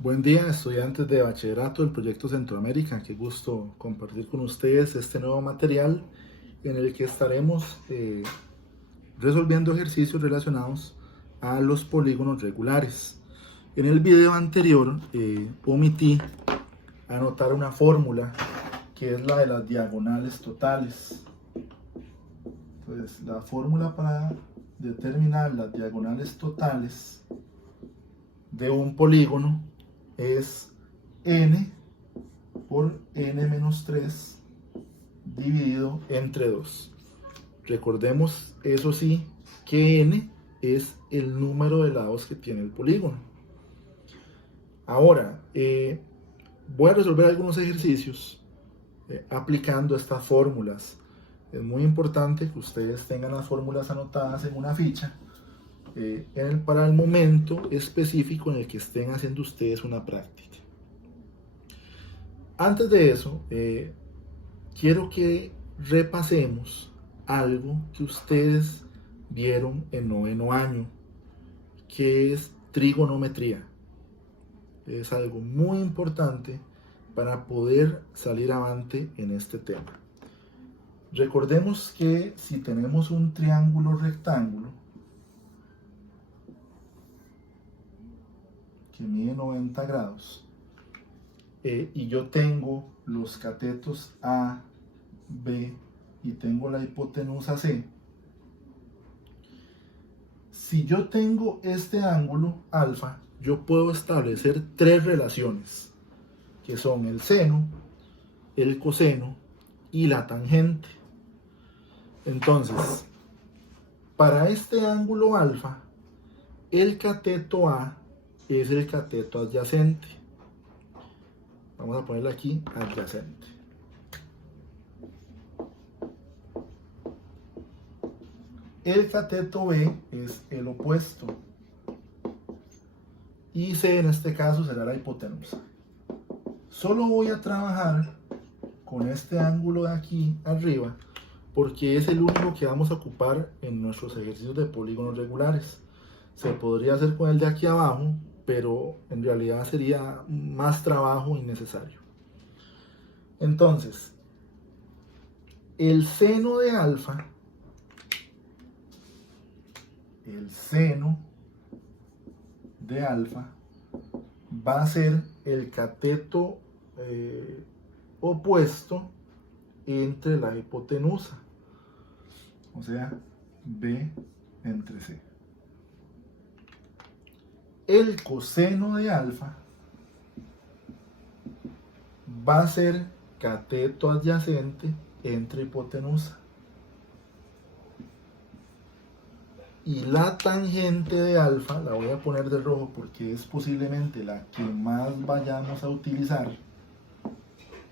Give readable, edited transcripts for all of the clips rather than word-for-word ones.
Buen día, estudiantes de bachillerato del Proyecto Centroamérica. Qué gusto compartir con ustedes este nuevo material en el que estaremos resolviendo ejercicios relacionados a los polígonos regulares. En el video anterior omití anotar una fórmula que es la de las diagonales totales. Entonces, la fórmula para determinar las diagonales totales de un polígono es n por n menos 3 dividido entre 2. Recordemos, eso sí, que n es el número de lados que tiene el polígono. Ahora, voy a resolver algunos ejercicios aplicando estas fórmulas. Es muy importante que ustedes tengan las fórmulas anotadas en una ficha para el momento específico en el que estén haciendo ustedes una práctica. Antes de eso, quiero que repasemos algo que ustedes vieron en noveno año, que es trigonometría. Es algo muy importante para poder salir avante en este tema. Recordemos que si tenemos un triángulo rectángulo que mide 90 grados y yo tengo los catetos A, B y tengo la hipotenusa C, si yo tengo este ángulo alfa, yo puedo establecer tres relaciones, que son el seno, el coseno y la tangente. Entonces, para este ángulo alfa, el cateto A es el cateto adyacente. Vamos a ponerle aquí adyacente. El cateto B es el opuesto. Y C en este caso será la hipotenusa. Solo voy a trabajar con este ángulo de aquí arriba porque es el único que vamos a ocupar en nuestros ejercicios de polígonos regulares. Se podría hacer con el de aquí abajo, pero en realidad sería más trabajo innecesario. Entonces, el seno de alfa, va a ser el cateto opuesto entre la hipotenusa, o sea, B entre C. El coseno de alfa va a ser cateto adyacente entre hipotenusa. Y la tangente de alfa, la voy a poner de rojo porque es posiblemente la que más vayamos a utilizar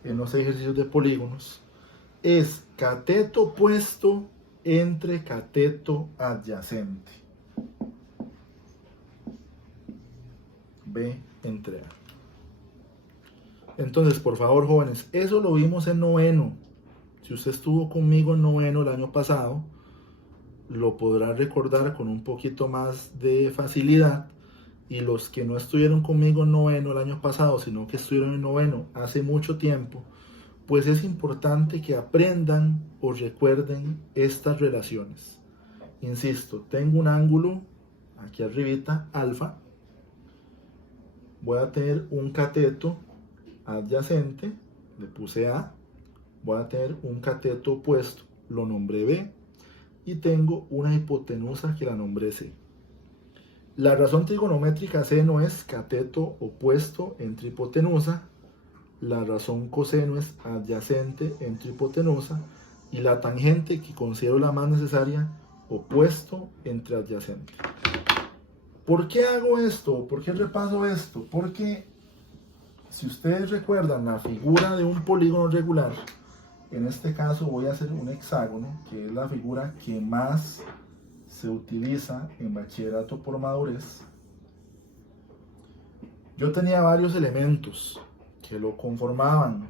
en los ejercicios de polígonos, es cateto opuesto entre cateto adyacente. B entre A. Entonces, por favor, jóvenes, eso lo vimos en noveno. Si usted estuvo conmigo en noveno el año pasado, lo podrá recordar con un poquito más de facilidad. Y los que no estuvieron conmigo en noveno el año pasado, sino que estuvieron en noveno hace mucho tiempo, pues es importante que aprendan o recuerden estas relaciones. Insisto, tengo un ángulo aquí arribita, alfa. Voy a tener un cateto adyacente, le puse A. Voy a tener un cateto opuesto, lo nombré B. Y tengo una hipotenusa que la nombré C. La razón trigonométrica seno es cateto opuesto entre hipotenusa. La razón coseno es adyacente entre hipotenusa. Y la tangente, que considero la más necesaria, opuesto entre adyacente. ¿Por qué hago esto? ¿Por qué repaso esto? Porque si ustedes recuerdan la figura de un polígono regular, en este caso voy a hacer un hexágono, que es la figura que más se utiliza en bachillerato por madurez. Yo tenía varios elementos que lo conformaban.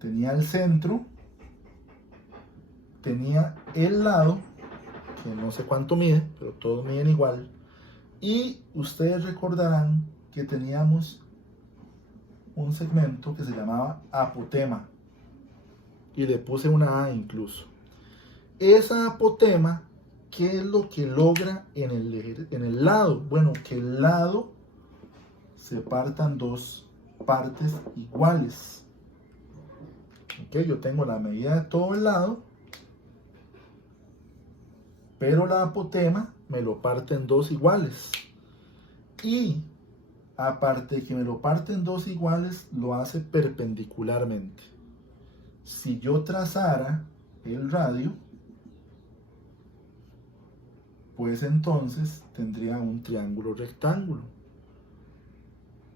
Tenía el centro, tenía el lado, que no sé cuánto mide, pero todos miden igual. Y ustedes recordarán que teníamos un segmento que se llamaba apotema y le puse una A incluso. Esa apotema, ¿qué es lo que logra en el lado? Bueno, que el lado se partan dos partes iguales. Ok, yo tengo la medida de todo el lado, pero la apotema me lo parte en dos iguales. Y aparte de que me lo parte en dos iguales, lo hace perpendicularmente. Si yo trazara el radio, pues entonces tendría un triángulo rectángulo.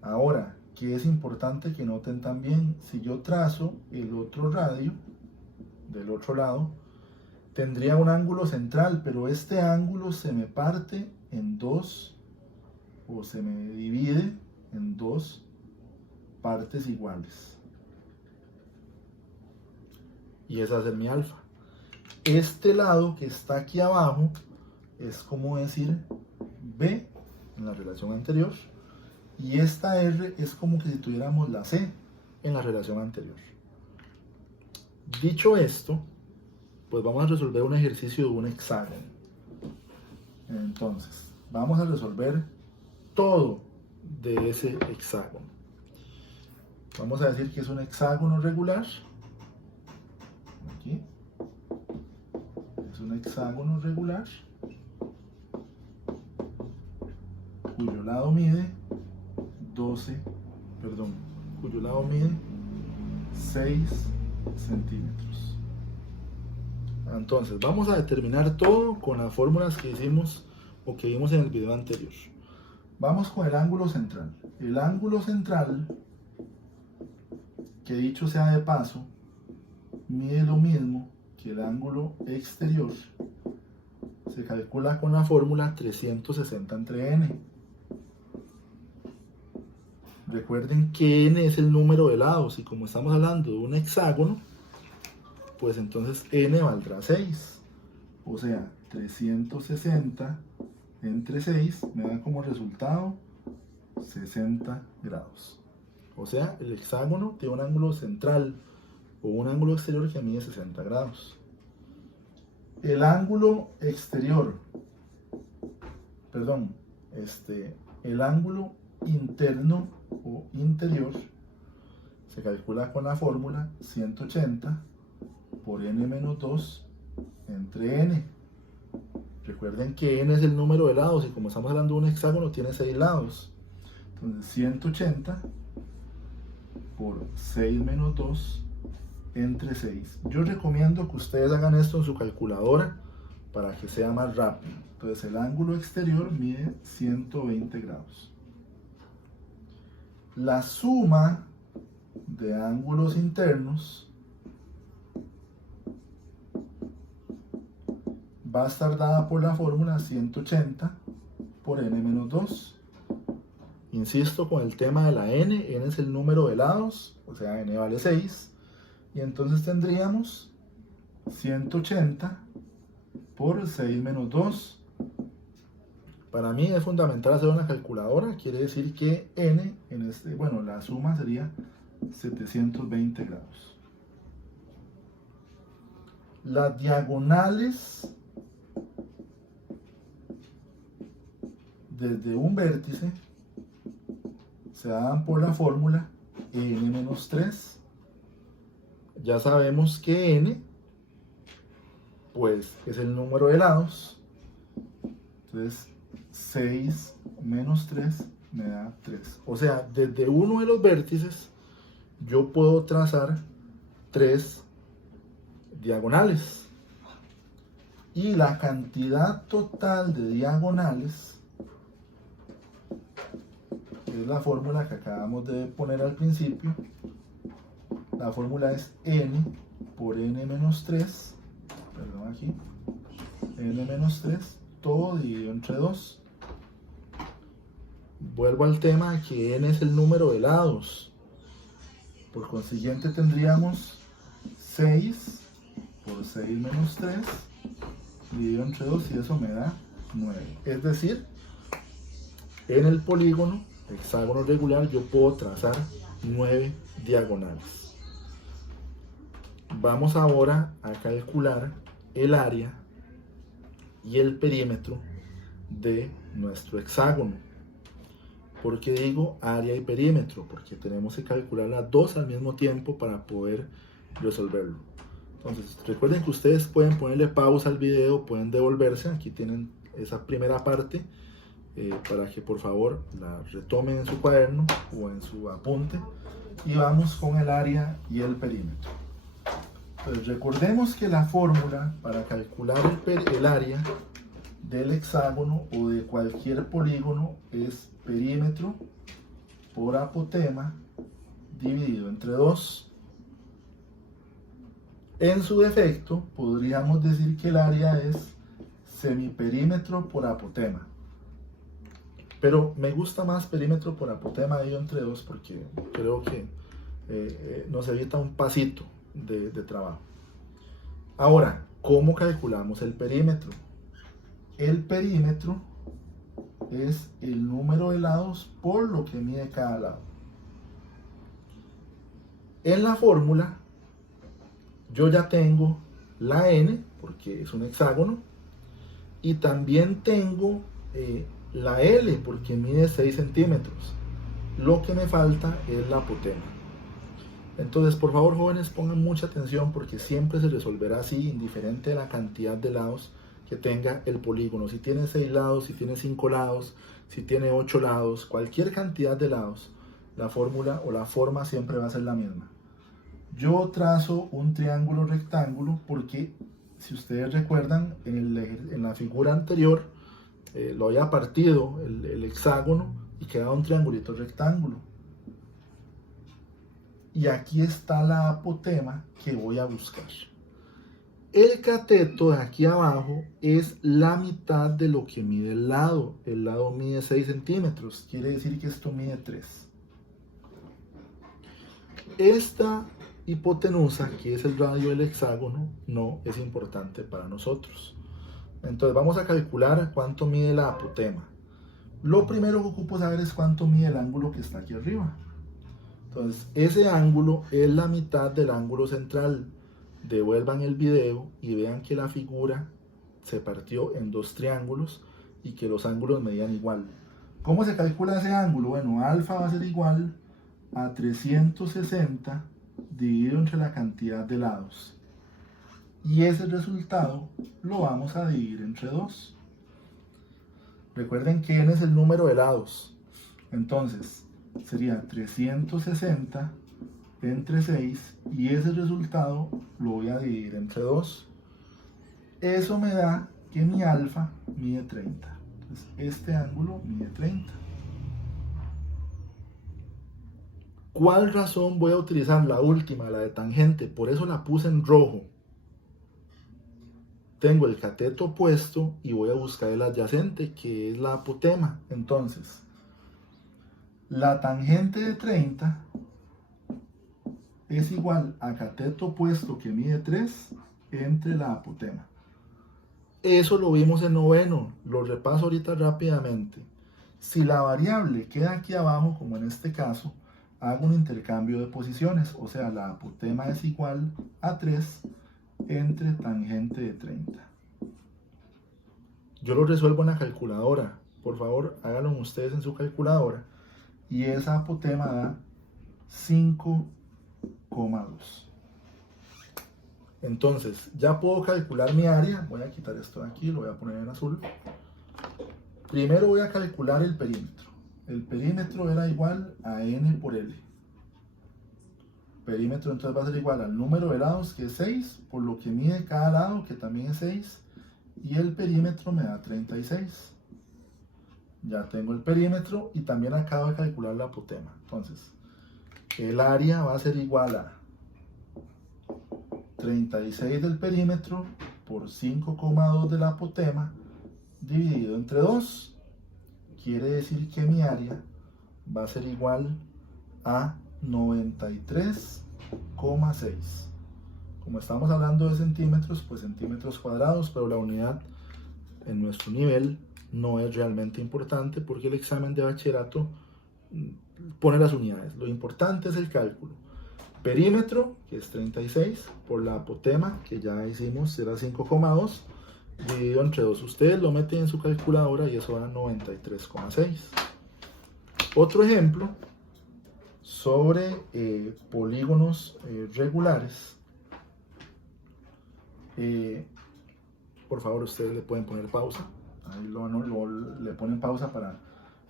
Ahora, ¿qué es importante que noten también? Si yo trazo el otro radio del otro lado, tendría un ángulo central, pero este ángulo se me parte en dos, o se me divide en dos partes iguales. Y esa es mi alfa. Este lado que está aquí abajo es como decir B en la relación anterior, y esta R es como que si tuviéramos la C en la relación anterior. Dicho esto, pues vamos a resolver un ejercicio de un hexágono. Entonces, vamos a resolver todo de ese hexágono. Vamos a decir que es un hexágono regular. Aquí. Es un hexágono regular cuyo lado mide 6 centímetros. Entonces, vamos a determinar todo con las fórmulas que hicimos o que vimos en el video anterior. Vamos con el ángulo central. El ángulo central, que dicho sea de paso, mide lo mismo que el ángulo exterior. Se calcula con la fórmula 360 entre n. Recuerden que n es el número de lados, y como estamos hablando de un hexágono, pues entonces n valdrá 6. O sea, 360 entre 6 me da como resultado 60 grados. O sea, el hexágono tiene un ángulo central o un ángulo exterior que mide 60 grados. El ángulo exterior, perdón, el ángulo interno o interior se calcula con la fórmula 180 por n menos 2 entre n. Recuerden que n es el número de lados, y como estamos hablando de un hexágono, tiene 6 lados. Entonces 180 por 6 menos 2 entre 6. Yo recomiendo que ustedes hagan esto en su calculadora para que sea más rápido. Entonces el ángulo exterior mide 120 grados. La suma de ángulos internos va a estar dada por la fórmula 180 por n menos 2. Insisto con el tema de la n es el número de lados, o sea, n vale 6. Y entonces tendríamos 180 por 6 menos 2. Para mí es fundamental hacer una calculadora, quiere decir que n la suma sería 720 grados. Las diagonales desde un vértice se dan por la fórmula n menos 3. Ya sabemos que n pues es el número de lados. Entonces 6 menos 3 me da 3. O sea, desde uno de los vértices yo puedo trazar 3 diagonales. Y la cantidad total de diagonales es la fórmula que acabamos de poner al principio. La fórmula es n por n menos 3, perdón, aquí, n menos 3, todo dividido entre 2. Vuelvo al tema de que n es el número de lados. Por consiguiente tendríamos 6 por 6 menos 3 dividido entre 2, y eso me da 9. Es decir, en el polígono hexágono regular yo puedo trazar 9 diagonales. Vamos ahora a calcular el área y el perímetro de nuestro hexágono. ¿Por qué digo área y perímetro? Porque tenemos que calcular las dos al mismo tiempo para poder resolverlo. Entonces, recuerden que ustedes pueden ponerle pausa al video, pueden devolverse. Aquí tienen esa primera parte para que por favor la retomen en su cuaderno o en su apunte. Y vamos con el área y el perímetro. Entonces, recordemos que la fórmula para calcular el área del hexágono o de cualquier polígono es perímetro por apotema dividido entre 2. En su defecto, podríamos decir que el área es semiperímetro por apotema. Pero me gusta más perímetro por apotema dividido entre 2 porque creo que nos evita un pasito de trabajo. Ahora, ¿cómo calculamos el perímetro? El perímetro es el número de lados por lo que mide cada lado. En la fórmula yo ya tengo la n, porque es un hexágono, y también tengo la L, porque mide 6 centímetros. Lo que me falta es la apotema. Entonces, por favor, jóvenes, pongan mucha atención porque siempre se resolverá así, indiferente de la cantidad de lados que tenga el polígono. Si tiene 6 lados, si tiene 5 lados, si tiene 8 lados, cualquier cantidad de lados, la fórmula o la forma siempre va a ser la misma. Yo trazo un triángulo rectángulo porque, si ustedes recuerdan, en la figura anterior lo había partido el hexágono y quedaba un triangulito rectángulo. Y aquí está la apotema que voy a buscar. El cateto de aquí abajo es la mitad de lo que mide el lado. El lado mide 6 centímetros, quiere decir que esto mide 3. Esta hipotenusa, que es el radio del hexágono, no es importante para nosotros. Entonces vamos a calcular cuánto mide la apotema. Lo primero que ocupo saber es cuánto mide el ángulo que está aquí arriba. Entonces, ese ángulo es la mitad del ángulo central. Devuelvan el video y vean que la figura se partió en 2 triángulos y que los ángulos medían igual. ¿Cómo se calcula ese ángulo? Bueno, alfa va a ser igual a 360 dividido entre la cantidad de lados. Y ese resultado lo vamos a dividir entre 2. Recuerden que n es el número de lados. Entonces, sería 360 entre 6 y ese resultado lo voy a dividir entre 2. Eso me da que mi alfa mide 30. Entonces, este ángulo mide 30. ¿Cuál razón voy a utilizar? La última, la de tangente, por eso la puse en rojo. Tengo el cateto opuesto y voy a buscar el adyacente, que es la apotema. Entonces, la tangente de 30 es igual a cateto opuesto que mide 3 entre la apotema. Eso lo vimos en noveno, lo repaso ahorita rápidamente. Si la variable queda aquí abajo, como en este caso, hago un intercambio de posiciones, o sea, la apotema es igual a 3 entre tangente de 30. Yo lo resuelvo en la calculadora, por favor háganlo ustedes en su calculadora. Y esa apotema da 5,2. Entonces, ya puedo calcular mi área. Voy a quitar esto de aquí, lo voy a poner en azul. Primero voy a calcular el perímetro. El perímetro era igual a n por L. Perímetro entonces va a ser igual al número de lados, que es 6, por lo que mide cada lado, que también es 6. Y el perímetro me da 36. Ya tengo el perímetro y también acabo de calcular la apotema. Entonces, el área va a ser igual a 36 del perímetro por 5,2 de la apotema dividido entre 2. Quiere decir que mi área va a ser igual a 93,6. Como estamos hablando de centímetros, pues centímetros cuadrados, pero la unidad en nuestro nivel no es realmente importante porque el examen de bachillerato pone las unidades. Lo importante es el cálculo. Perímetro, que es 36, por la apotema, que ya hicimos, era 5,2, dividido entre 2. Ustedes lo meten en su calculadora y eso da 93,6. Otro ejemplo sobre polígonos regulares. Por favor, ustedes le pueden poner pausa. Ahí le ponen pausa para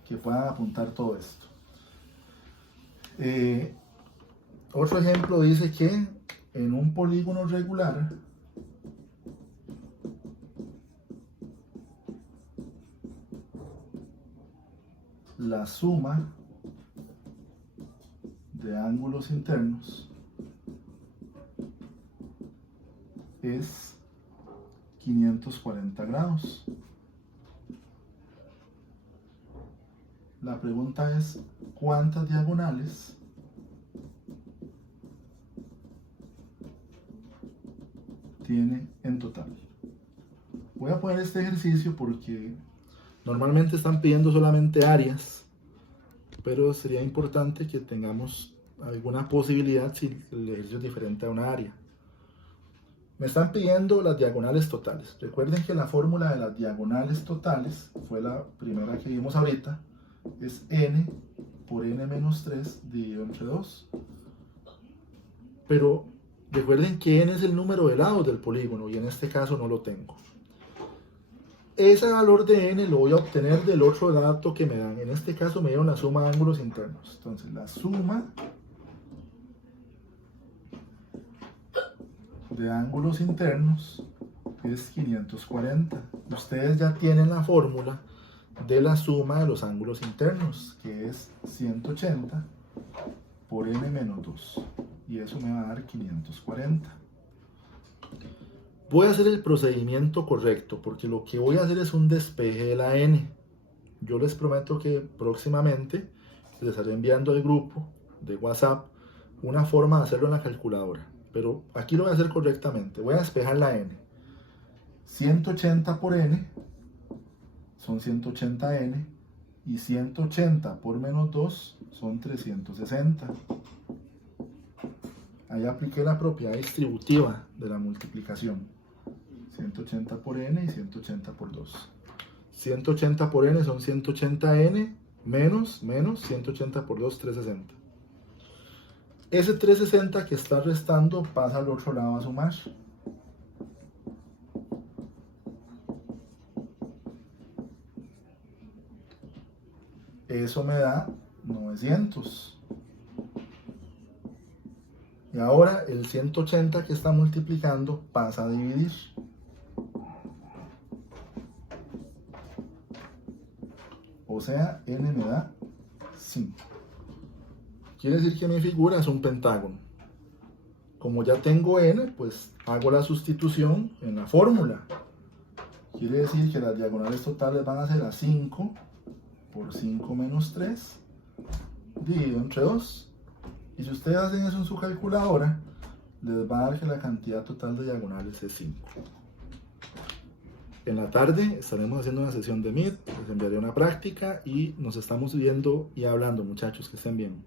que puedan apuntar todo esto. Otro ejemplo dice que en un polígono regular la suma de ángulos internos es 540 grados. La pregunta es, ¿cuántas diagonales tiene en total? Voy a poner este ejercicio porque normalmente están pidiendo solamente áreas, pero sería importante que tengamos alguna posibilidad si el ejercicio es diferente a una área. Me están pidiendo las diagonales totales. Recuerden que la fórmula de las diagonales totales fue la primera que vimos ahorita. Es n por n menos 3 dividido entre 2. Pero recuerden que n es el número de lados del polígono y en este caso no lo tengo. Ese valor de n lo voy a obtener del otro dato que me dan. En este caso me dieron la suma de ángulos internos. Entonces la suma de ángulos internos es 540. Ustedes ya tienen la fórmula de la suma de los ángulos internos, que es 180 por n menos 2. Y eso me va a dar 540. Voy a hacer el procedimiento correcto, porque lo que voy a hacer es un despeje de la n. Yo les prometo que próximamente les estaré enviando al grupo de WhatsApp una forma de hacerlo en la calculadora. Pero aquí lo voy a hacer correctamente. Voy a despejar la n. 180 por n son 180n y 180 por menos 2 son 360. Ahí apliqué la propiedad distributiva de la multiplicación. 180 por n y 180 por 2. 180 por n son 180n menos 180 por 2, 360. Ese 360 que está restando pasa al otro lado a sumar. Eso me da 900. Y ahora el 180 que está multiplicando pasa a dividir. O sea, n me da 5. Quiere decir que mi figura es un pentágono. Como ya tengo n, pues hago la sustitución en la fórmula. Quiere decir que las diagonales totales van a ser a 5 por 5 menos 3 dividido entre 2. Y si ustedes hacen eso en su calculadora, les va a dar que la cantidad total de diagonales es 5. En la tarde estaremos haciendo una sesión de Meet, les enviaré una práctica y nos estamos viendo y hablando, muchachos, que estén bien.